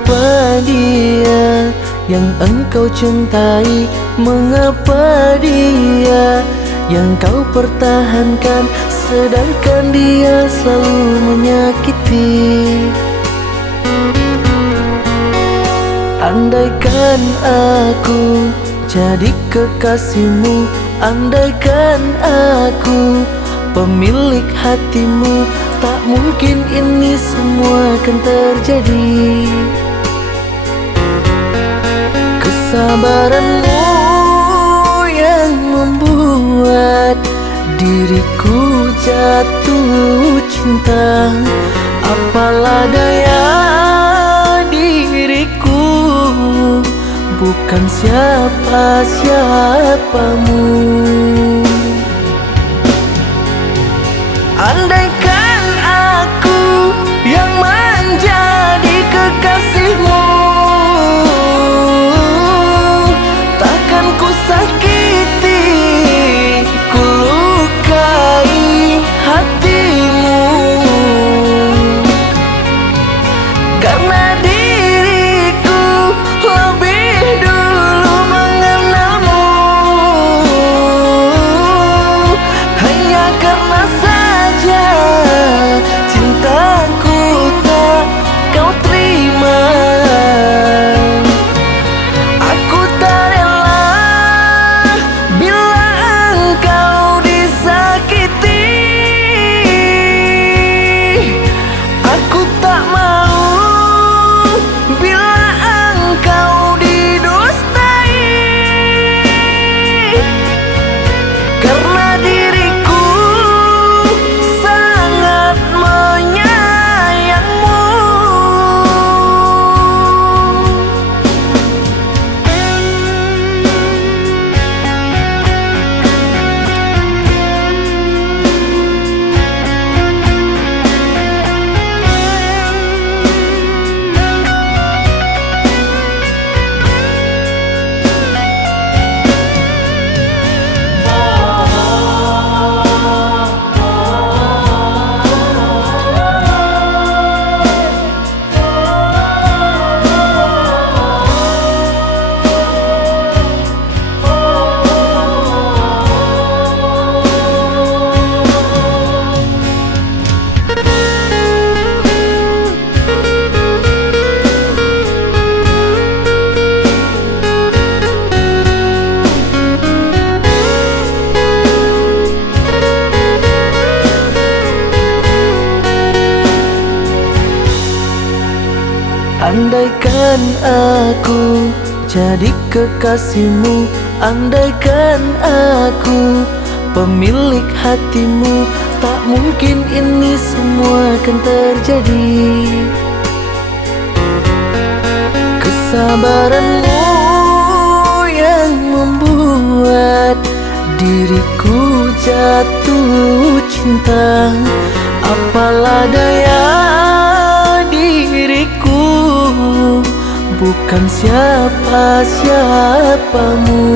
Mengapa dia yang engkau cintai? Mengapa dia yang kau pertahankan, sedangkan dia selalu menyakiti? Andaikan aku jadi kekasihmu, andaikan aku pemilik hatimu, tak mungkin ini semua akan terjadi. Kesabaranmu yang membuat diriku jatuh cinta. Apalah daya diriku, bukan siapa-siapamu. Andaikan aku yang menjadi kekasihmu, takkan ku sakiti, ku lukai hatimu. Karena diriku lebih dulu mengenalmu, hanya karena cintaku tak kau terima. Aku tak rela bila engkau disakiti. Aku tak mau bila engkau didustai. Karena diriku sangat menyayangmu. Andaikan aku jadi kekasihmu, andaikan aku pemilik hatimu, tak mungkin ini semua akan terjadi. Kesabaranmu yang membuat diriku jatuh cinta. Apalah daya diriku, bukan siapa-siapamu.